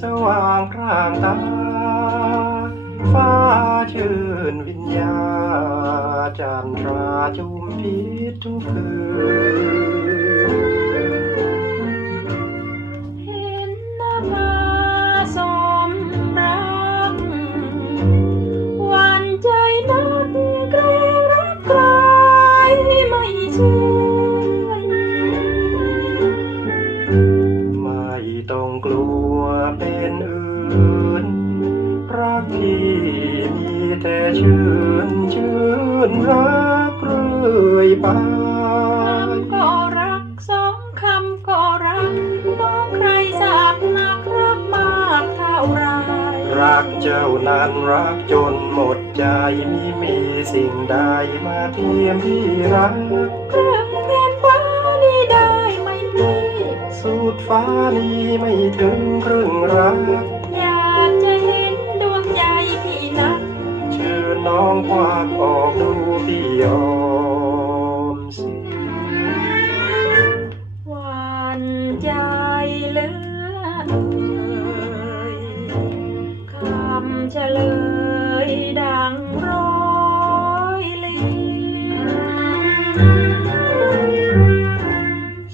สว่างพร่างตา ฟ้าชื่นวิญญาจันทราจุมพิษทุกคืนเห็นน้าผาสมรักหวานใจนักเกรงรักใครไม่เชื่อไม่ต้องกลัว เป็นอื่นรักที่มีแต่ชื่นชื่นรักเรื่อยไปคำก็รักสองคำก็รักน้องใครสาบนักรักมากเท่าไรรักเจ้านั้นรักจนหมดใจไม่มีสิ่งใดมาเทียมที่รัก ฟ้านี้ไม่ถึงครึ่งรัก อยากจะเห็นดวงใจพี่นักเชิญน้องควักออกดูพี่ยอมสิหวานใจเหลือเอ่ยคำเฉลยดังร้อยลิ้น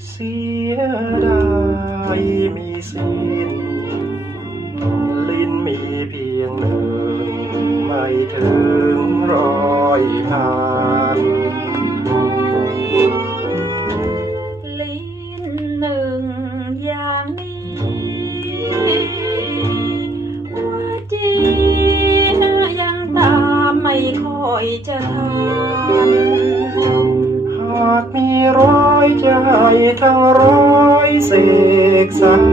เสียดาย มีสิ้น ลิ้นมีเพียงหนึ่ง ไม่ถึงร้อยพันลิ้นหนึ่งอย่างนี้หัวจียังตามไม่ค่อยจะทันหากมีร้อยใจทั้งร้อย Six. Uh,